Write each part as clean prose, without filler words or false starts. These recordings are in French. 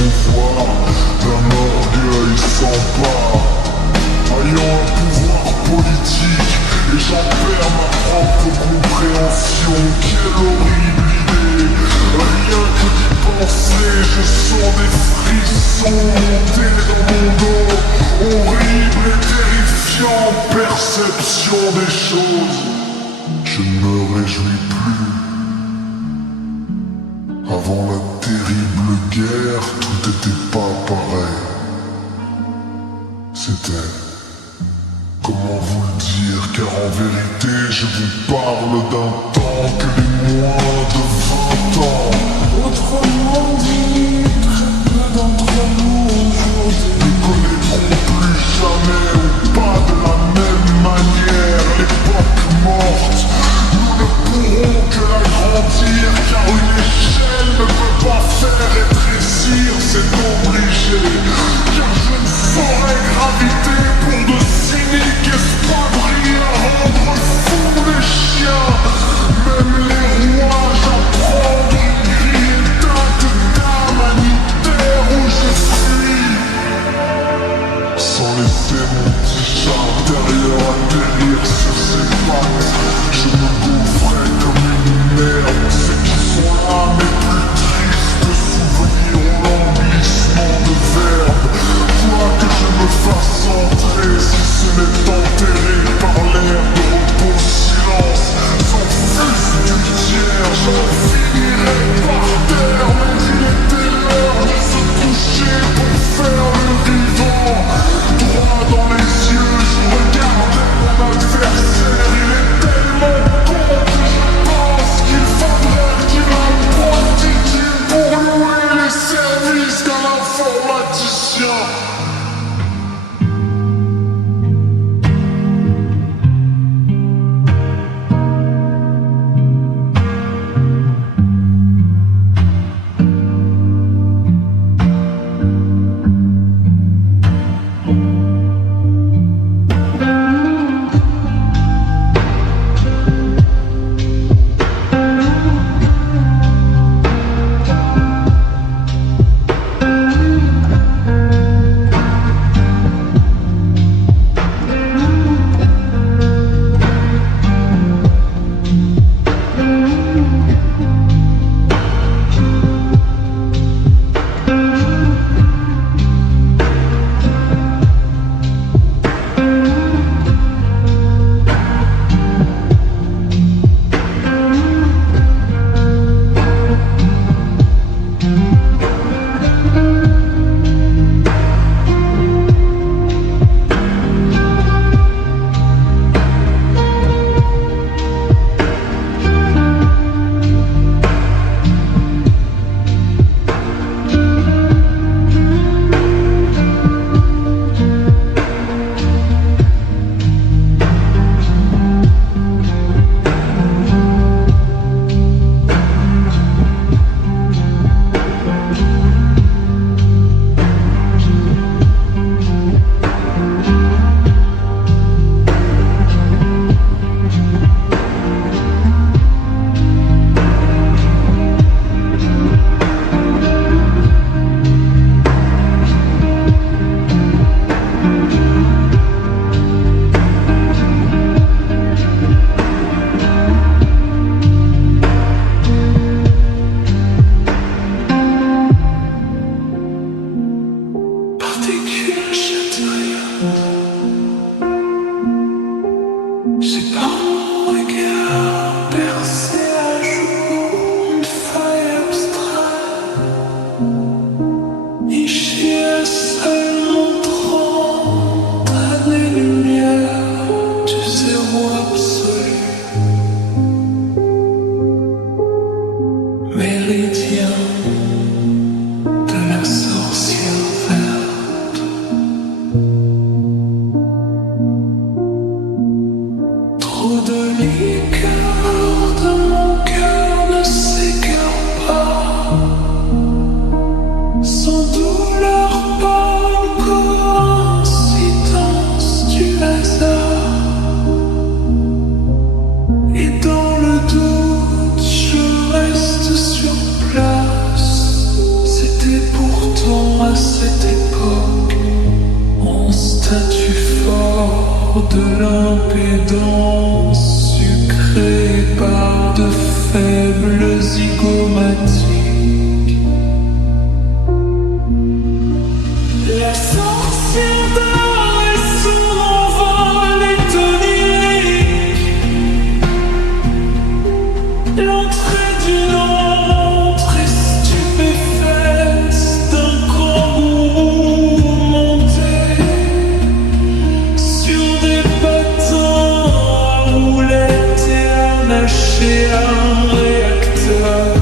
pouvoir d'un orgueil sans part. Ayant un pouvoir politique et j'en perds ma propre compréhension. Quelle horrible idée! Rien que d'y penser, je sens des frissons monter dans mon dos. Horrible et terrifiant perception des choses. Je ne me réjouis plus. Avant la terrible guerre, tout n'était pas pareil. C'était... Comment vous le dire, car en vérité je vous parle d'un temps que les moins de 20 ans. Autrement dit, très peu d'entre nous aujourd'hui ne connaîtront plus jamais ou pas de la même manière l'époque morte. Nous ne pourrons que l'agrandir car une échelle ne peut pas faire rétrécir, c'est obligé. Car je ne saurais graviter pour de cyniques espadrilles à rendre fous les chiens. Même les rois j'apprends une grille éteinte d'humanitaire où je suis. Sans laisser mon petit chat intérieur atterrir sur ses pattes, je me gaufrais comme une merde. Ceux qui sont là, mes plus tristes souvenirs ont l'emplissement de verbes. Quoi que je me fasse entrer, si ce n'est enterré par l'air de repos silence, sans fus du tiers, j'en finirai par terre. Mais il était l'heure de se coucher pour faire le vivant. Droit dans les yeux, je regardais mon adversaire. Il est tellement con que je pense qu'il faudrait qu'il m'apprendit pour louer les services d'un informaticien. à cette époque, en statut fort de l'impédance sucrée par de faibles zygomatiques. La sorcière d'or et son envol est onirique. L'entrée d'une antre est stupéfaite d'un kangourou monté sur des patins à roulettes et harnachés à un réacteur.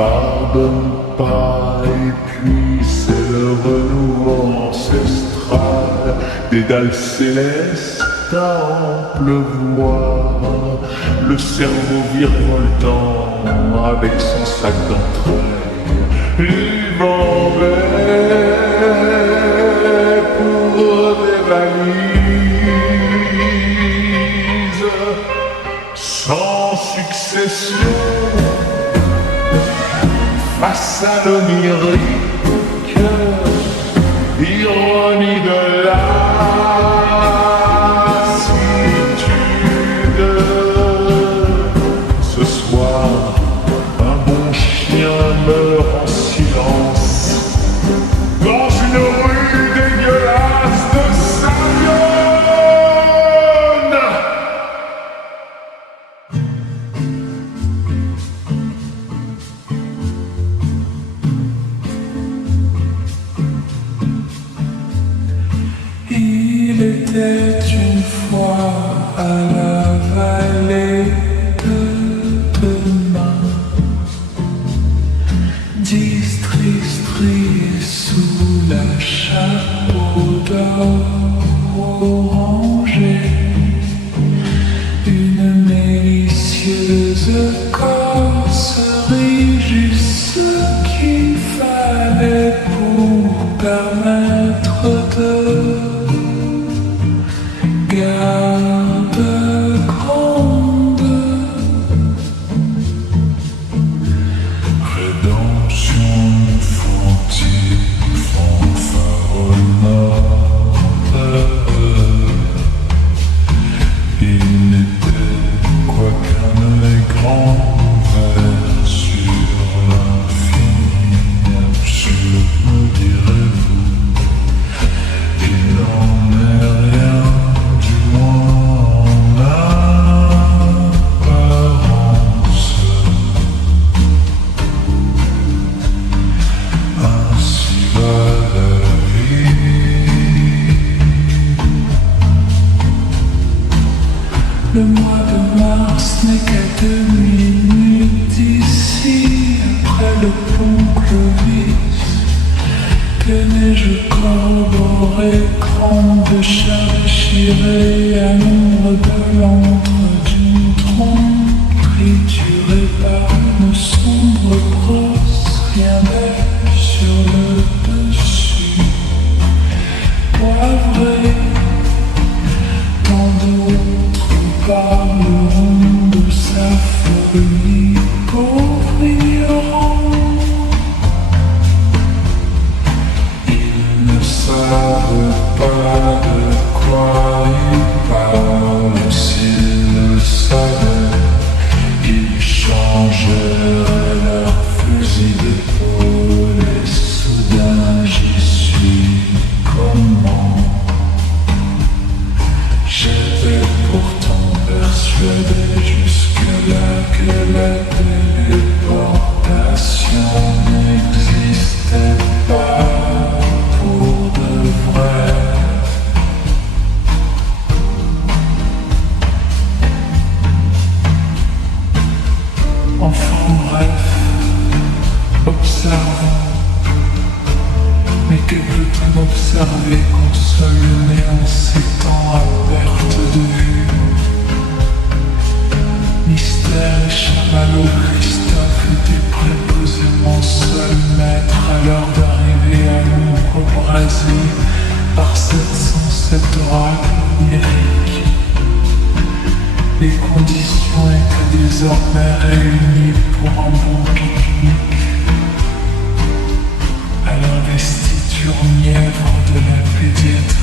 pardonne pas. Et puis c'est le renouveau ancestral des dalles célestes à pleuvoir, le cerveau virevoltant avec son sac d'entrailles. Il m'en met pour des valises sans succession face à l'onirique ironie de lassitude. Ce soir, un bon chien meurt en silence dans une rue dégueulasse de Savione. Il était une fois à la vallée de demain, 10 tristes sous la chapeau d'or orangé, une délicieuse corserie, juste ce qu'il fallait pour permettre de garde grande. Rédemption infantile, fanfaronnade. Il n'était quoi qu'un œil grand ouvert sur l'infini absurde, me direz-vous. Il n'en est rien, du moins en apparence. Ainsi va la vie. Le mois de mars n'est qu'à 2 minutes d'ici, après le pont Clovis. Que n'ai-je corroboré, cran de chat déchiré à l'ombre de l'antre d'une trompe triturée par une sombre brosse, rien d'elle sur le dessus. Poivré, tant d'autres parleront de sa folie, pauvre ignorant. Ils ne savent pas de quoi ils parlent. S'ils le savaient, ils changeraient leur fusil d'épaule. Et soudain j'y suis. Comment? J'étais pourtant persuadé jusque-là que la téléportation n'existait pas pour de vrai. Enfant bref, observant, mais que peut-on observer quand seul le néant s'étend à perte de vue? Mystère et chamallow, Christophe était préposément seul maître à l'heure d'arriver à l'ombre brasée par 707 oracles oniriques. Les conditions étaient désormais réunies pour un bon pique-nique à l'investiture mièvre de la pédiatrie.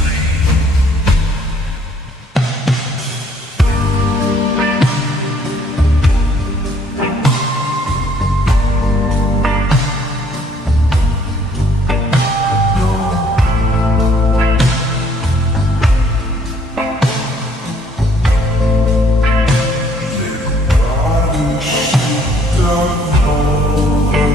Pas de chute avant.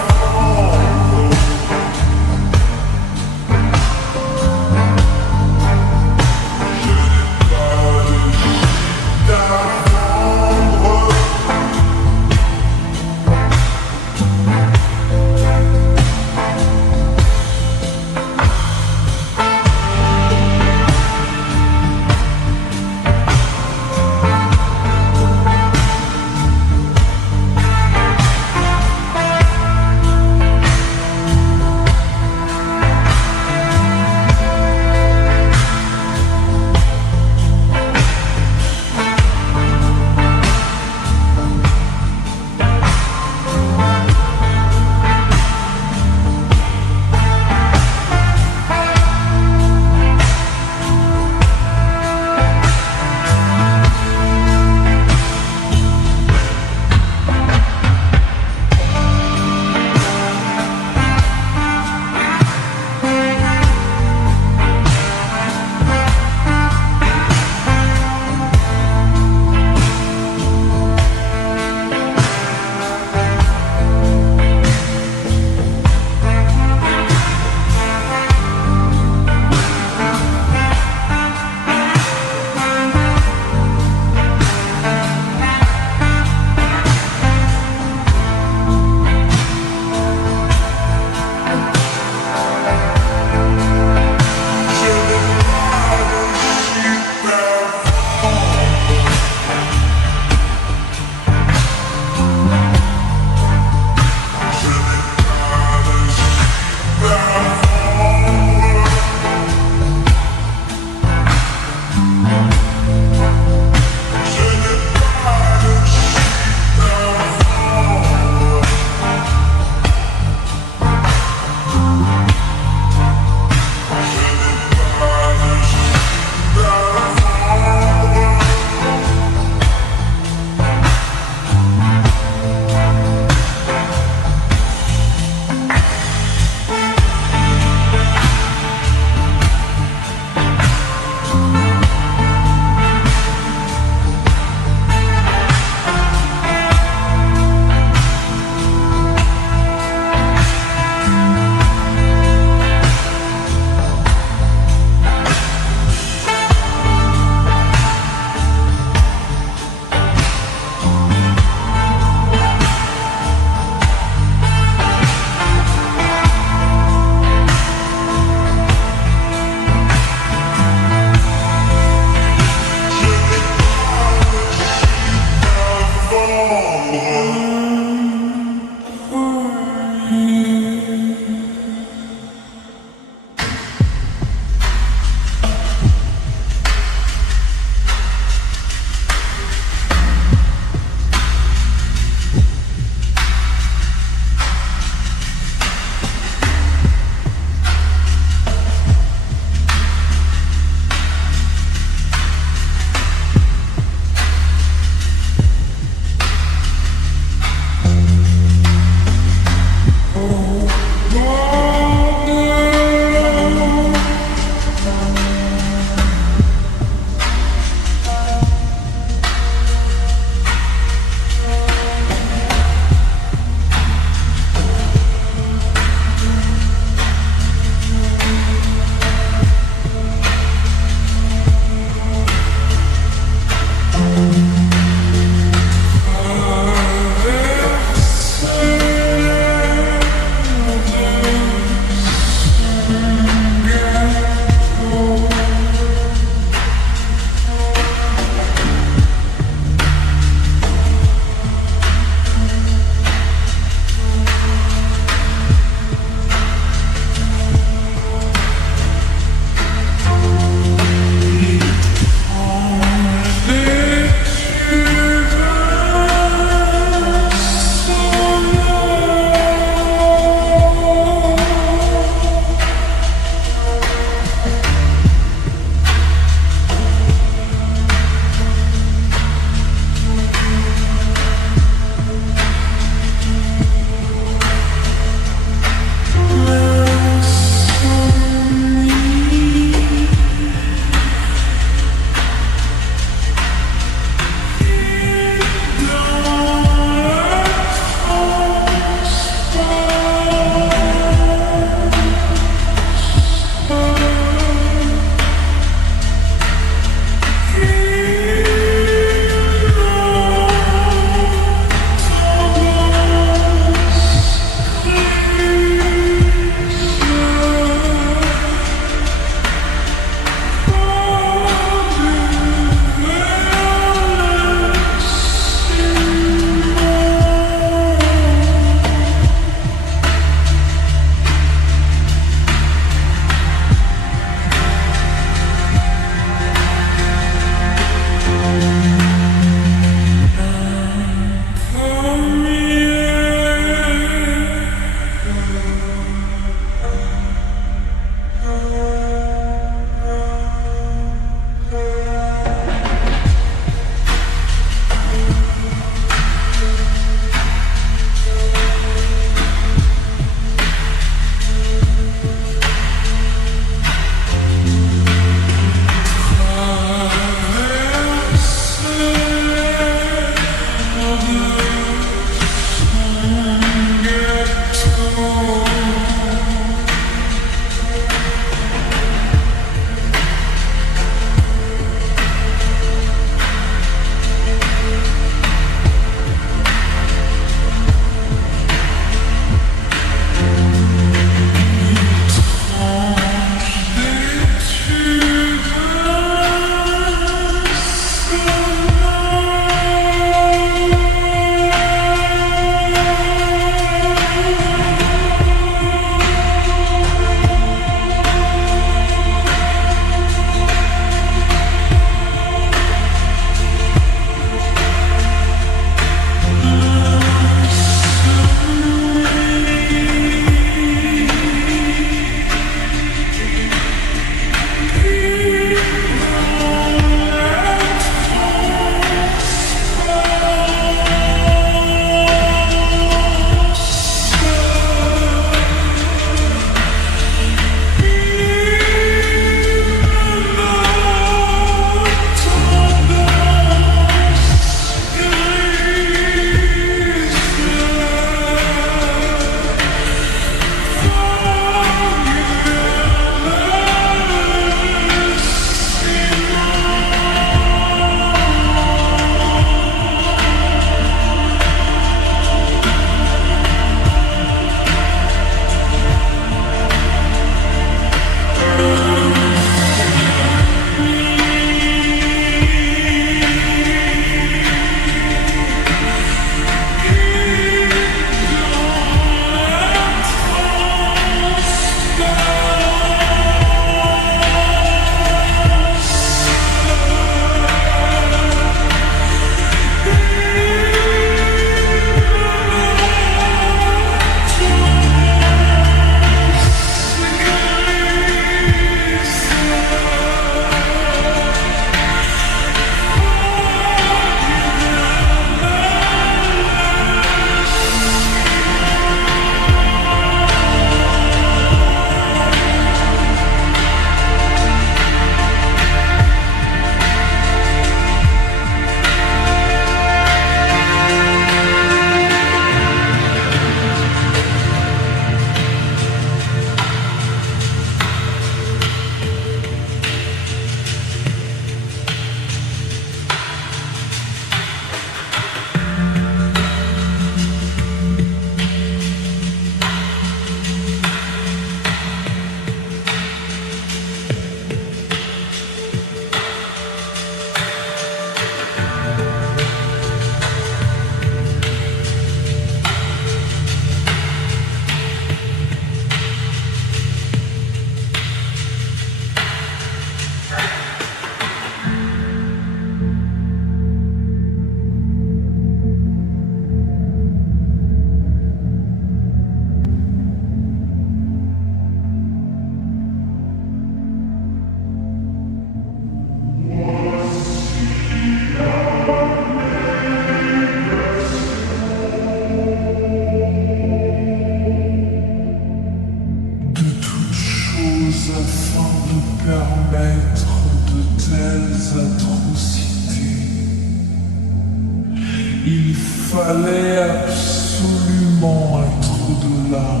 Il fallait absolument être au-delà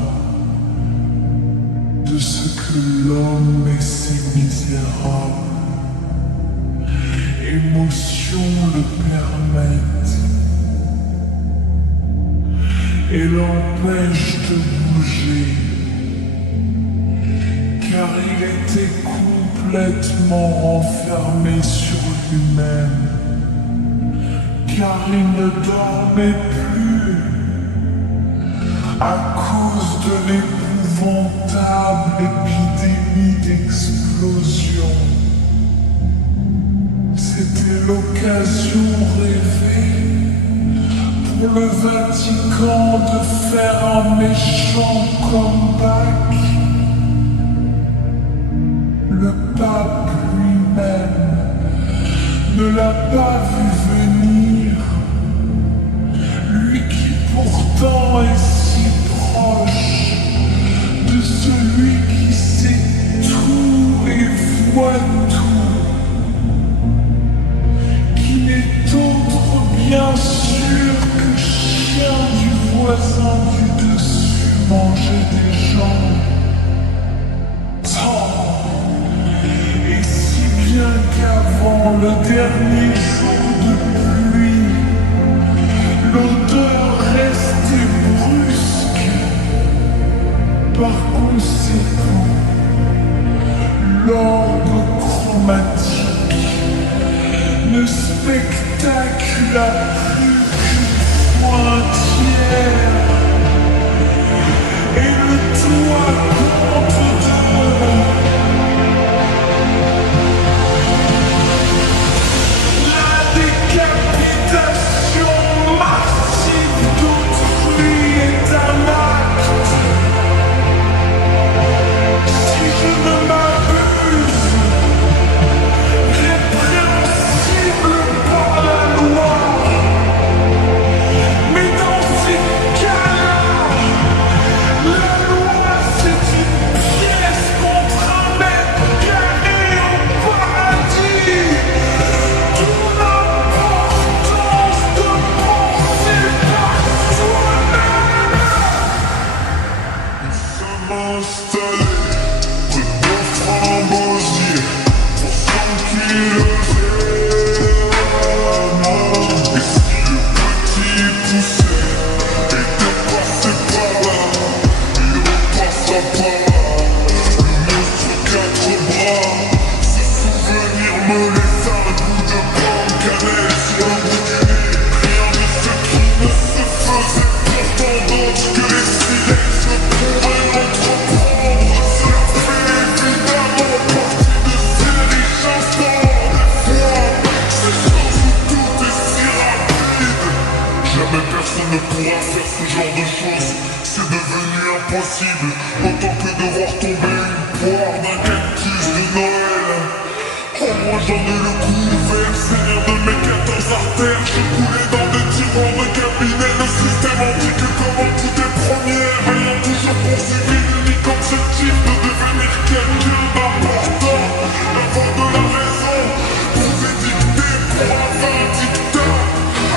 de ce que l'homme et ses misérables émotions le permettent et l'empêchent de bouger, car il était complètement renfermé sur lui-même, car il ne dormait plus à cause de l'épouvantable épidémie d'explosion. C'était l'occasion rêvée pour le Vatican de faire un méchant comeback. Le pape lui-même ne l'a pas vu venir, lui qui pourtant est si proche de celui qui sait tout et voit tout, qui n'est autre bien sûr que chien du voisin du dessus manger des gens. Et si bien qu'avant le dernier jour de pluie, l'odeur restait brusque. Par conséquent, l'orgue chromatique ne spectacula plus qu'une pointière et le toit contre dehors. La décapitation massive d'autrui est un acte, si je ne m'abuse, répréhensible par la loi. Mais dans ces cas-là, la loi c'est une pièce contre un maître gagné au paradis. D'où l'importance de penser par soi-même. Nous sommes installés près de Framboisier pour tranquilles. Et si le petit poussé était passé par là, il repassera par là. Le monstre quatre bras, ce souvenir me laisse un goût de bancanais sur un bout du nez. Rien de ce qui ne se faisait pourtant d'autre que les silences pourraient entreprendre. Cela fait évidemment partie de ces riches instants. Des fois, ces choses où tout est si rapide. Jamais personne ne pourra faire ce genre de choses. C'est devenu impossible. Autant que de voir tomber une poire d'un cactus de Noël. Oh, moi j'en ai le cou ouvert, seigneur de mes 14 artères. Je coulais dans des tiroirs de cabinet. Le système antique comment tout est première. Ayant toujours poursuivi l'unique objectif de devenir quelqu'un d'important. La voix de la raison vous est dictée pour un vain dictat.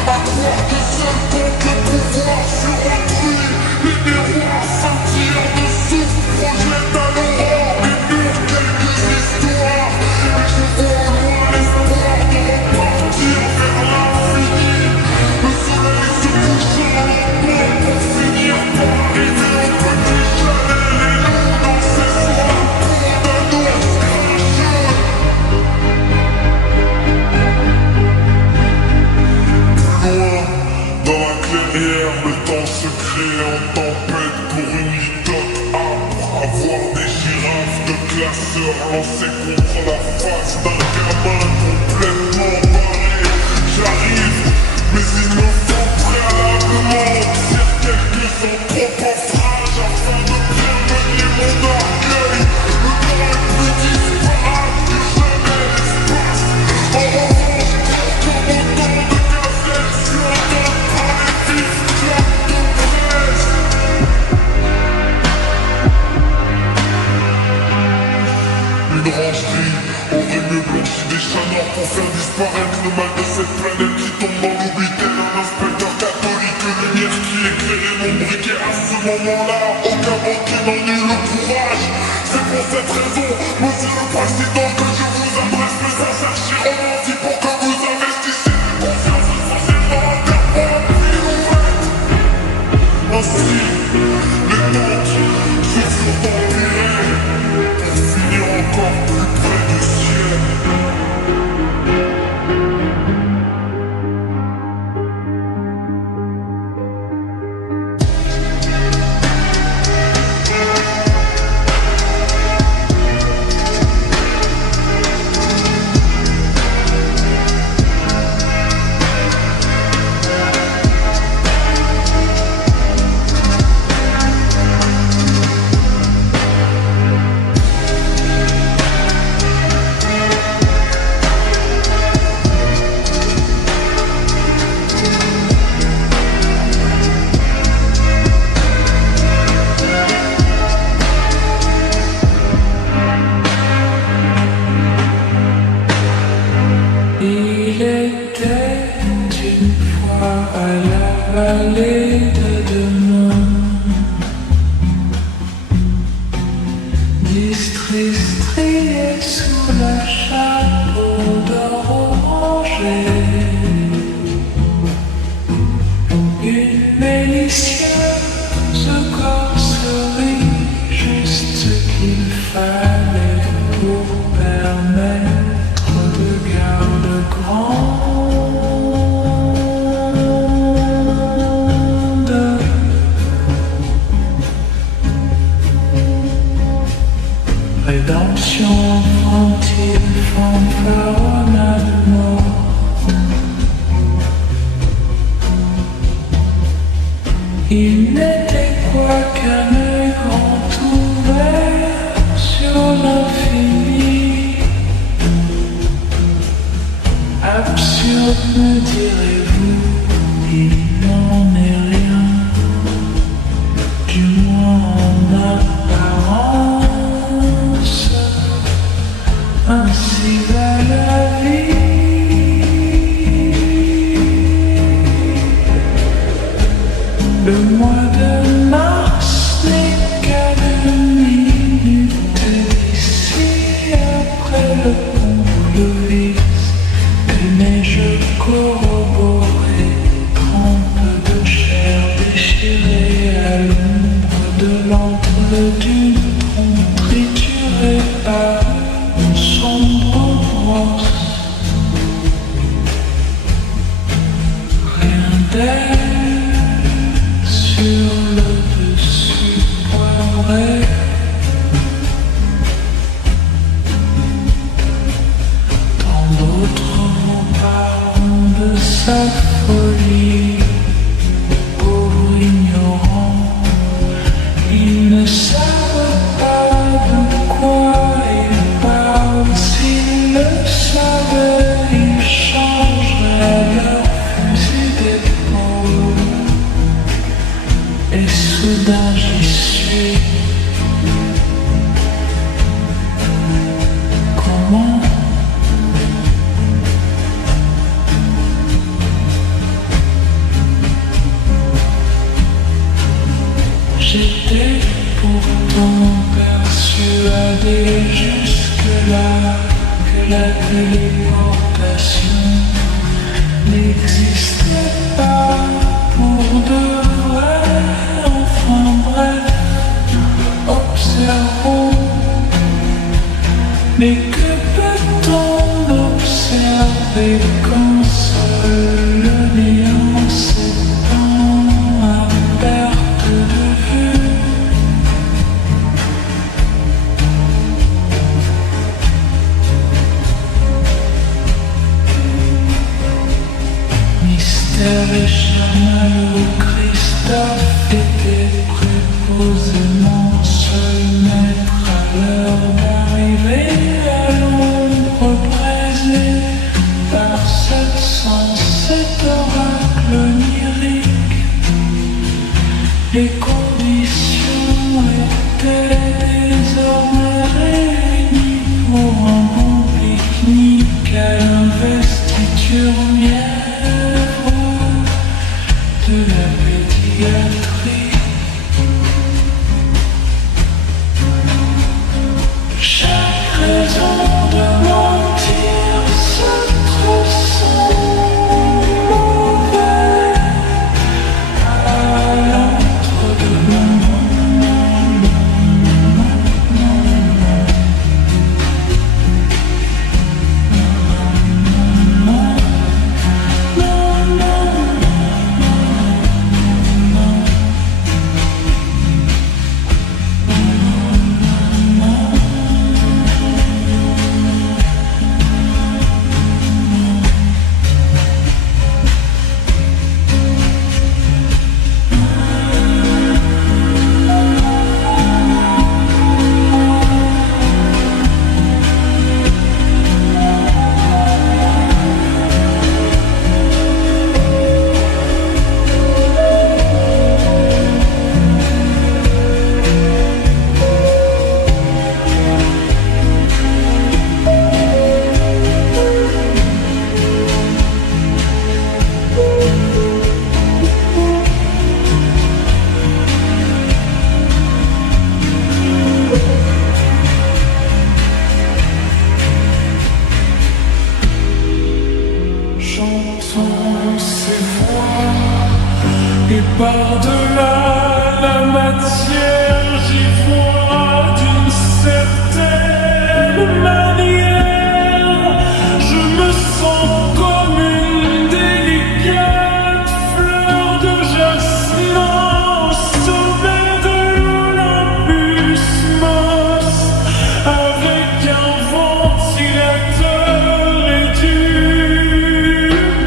À croire que seul compte le pouvoir sur autrui. Les miroirs scintillants de souffle projettent à l'aurore et murent quelques histoires. Et je vois au loin l'espoir de repartir vers l'infini. Le soleil se couchant lentement pour finir par arriver au petit Chanel. Et nous dans ces soirs courts d'un ours grincheux. Plus loin, dans la clairière, le temps se crée en tempête pour une litote âpre. À voir des girafes de classeurs lancées contre la face d'un gamin complètement barré. J'arrive, mais il me faut préalablement dire quelques anthropophages afin de bien manier mon orgueil. Le temps est plus disparate que jamais l'espace. En revanche, comme autant de gazelles suintantes par les vifs flammes de braise. Une rangerie Voici le président que je vous adresse, mais ça chercher on dit pour que vous investissiez confiance essentielle dans la terre pour la pirouette. Ainsi, les notes se furent empilées pour finir encore plus près du ciel. Il était une fois à la vallée de Demont, district strié sous le chapeau d'or orangé. Une délicieuse corserie, juste ce qu'il fallait pour permettre de garde grande. Rédemption infantile, fanfaronnade mort. Il n'était quoi qu'un œil grand ouvert sur l'infini. Absurde, me direz-vous, il n'en est rien, du moins en apparence. Ainsi va la vie. Le mois de mars n'est qu'à 2 minutes d'ici, après le pont Clovis. Les neiges corroborées, trempes de chair déchirée à l'ombre de l'antre d'une trompe triturée par une sombre brosse. Rien d'elle sur le dessus poivré. Tant d'autres vous parleront de sa folie. Pauvre ignorant, ils ne savent pas de quoi ils parlent. S'ils le savaient, ils changeraient leur fusil d'épaule. Et soudain j'y suis. Comment? J'étais pourtant persuadé jusque-là que la téléportation n'existait pas pour de vrai. Enfin bref, observons. Mais que peut-on observer quand seul le néant s'étend à perte de vue? Mystère et chamallow, Christophe était préposément seul maître à l'heure d'arriver à l'ombre brisée par 707 oracles oniriques. Les conditions étaient désormais réunies pour un bon pique-nique à l'investiture mièvre de la pédiatrie. Chaque Et par-delà la matière, j'y vois d'une certaine manière. Je me sens comme une délicate fleur de jasmin au sommet de l'Olympus Mons, avec un ventilateur et du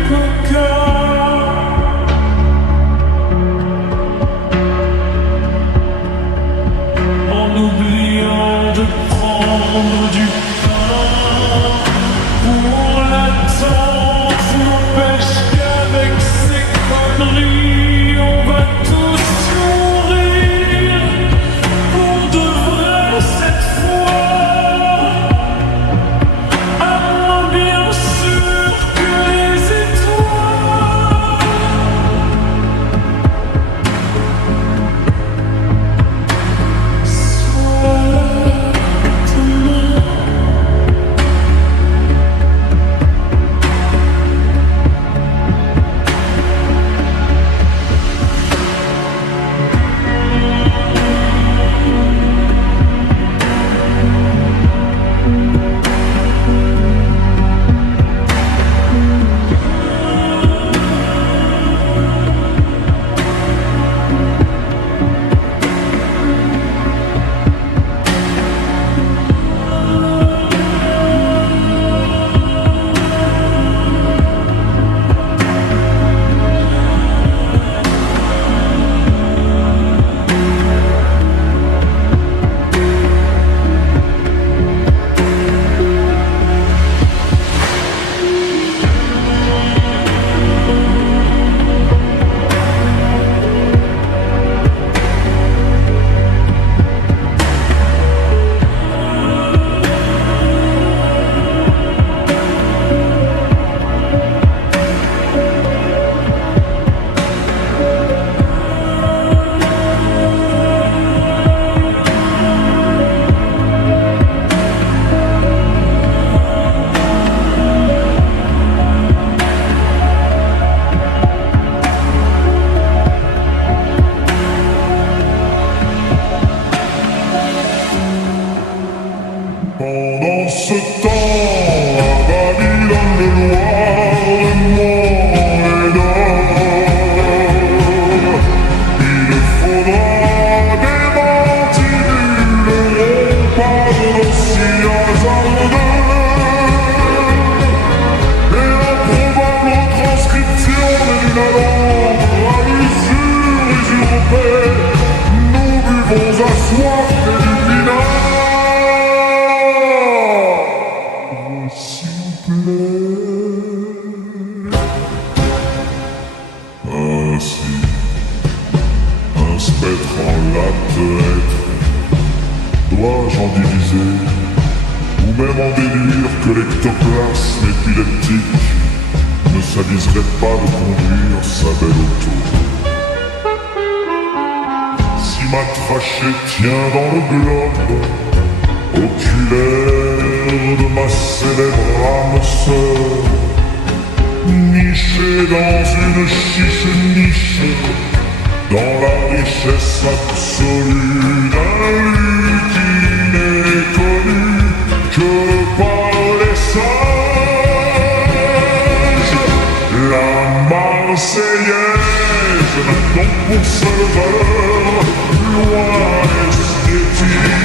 coca. En oubliant de prendre du pain pour l'attente, n'empêche qu'avec ces conneries, on va tous mourir pour de vrai cette fois. À moins bien sûr que les étoiles soient là demain. Pendant ce temps, à Babylone, le noir, le monde est d'or. Il faudra des mandibules, non pas aussi hasardeux. Et l'improbable transcription d'une langue à l'usure usurpée. Nous buvons à soif et du pinard. S'il vous plaît. Ainsi, un spectre en lettres, dois-je en diviser, ou même en déduire que l'ectoplasme épileptique ne s'aviserait pas de conduire sa belle auto? Si ma trachée tient dans le globe oculaire de ma célèbre âme sœur, nichée dans une chiche niche, dans la richesse absolue d'un lieu qui n'est connu que par les sages. La Marseillaise n'a donc pour seule valeur, loin esthétique,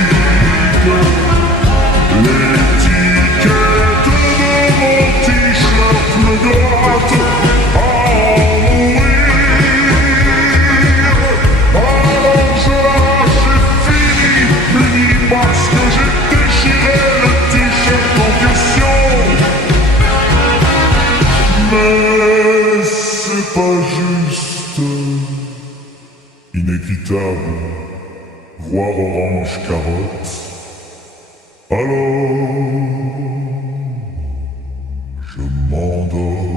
l'étiquette de mon t-shirt me gratte à en mourir. Alors je lâche et fini, puni parce que j'ai déchiré le t-shirt en question. Mais c'est pas juste, inéquitable, voire orange carotte. Alors, je m'endors.